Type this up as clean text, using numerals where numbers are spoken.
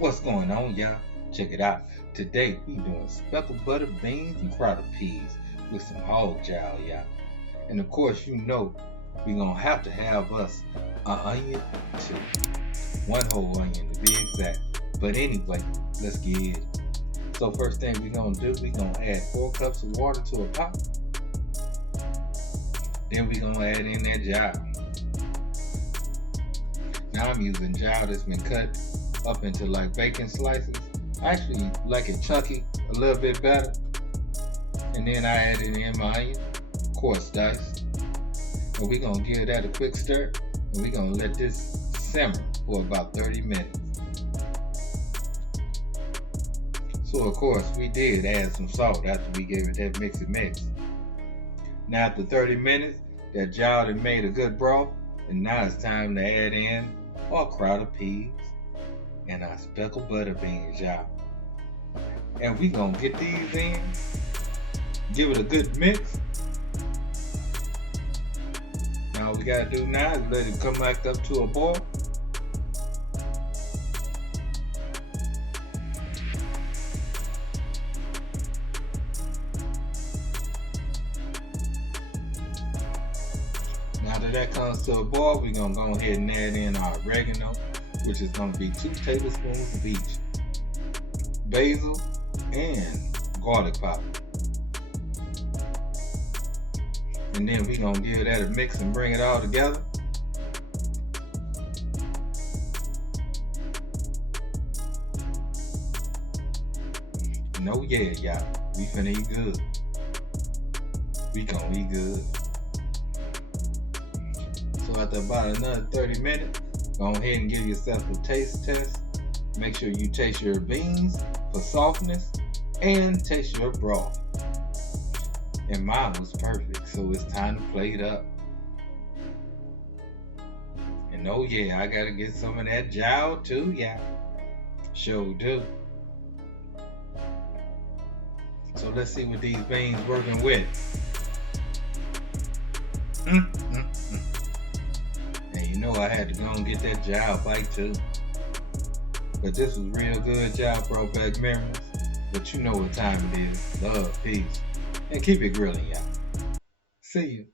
What's going on, y'all? Check it out. Today we doing speckled butter beans and crowded peas with some hog jowl, y'all. And of course, you know we gonna have to have us an onion too. One whole onion to be exact. But anyway, let's get it. So first thing we gonna do, we gonna add 4 cups of water to a pot. Then we gonna add in that jowl. Now I'm using jowl that's been cut up into like bacon slices. I actually like it chunky a little bit better. And then I added in my onion, coarse diced. And we're gonna give that a quick stir. And we're gonna let this simmer for about 30 minutes. So of course we did add some salt after we gave it that mix and mix. Now after 30 minutes, that jowl had made a good broth. And now it's time to add in our crowded peas and our speckled butter beans, y'all. And we gonna get these in, give it a good mix. Now all we gotta do now is let it come back up to a boil. Now that comes to a boil, we're gonna go ahead and add in our oregano, which is gonna be 2 tablespoons of each, basil, and garlic powder. And then we're gonna give that a mix and bring it all together. And oh yeah, y'all, we finna eat good. We gonna eat good. So after about another 30 minutes, go ahead and give yourself a taste test. Make sure you taste your beans for softness and taste your broth. And mine was perfect, so it's time to plate up. And oh yeah, I gotta get some of that jowl too, yeah. Sure do. So let's see what these beans working with. And you know I had to go and get that jowl bite too. But this was real good job, brought back memories. But you know what time it is. Love, peace, and keep it grilling, y'all. See you.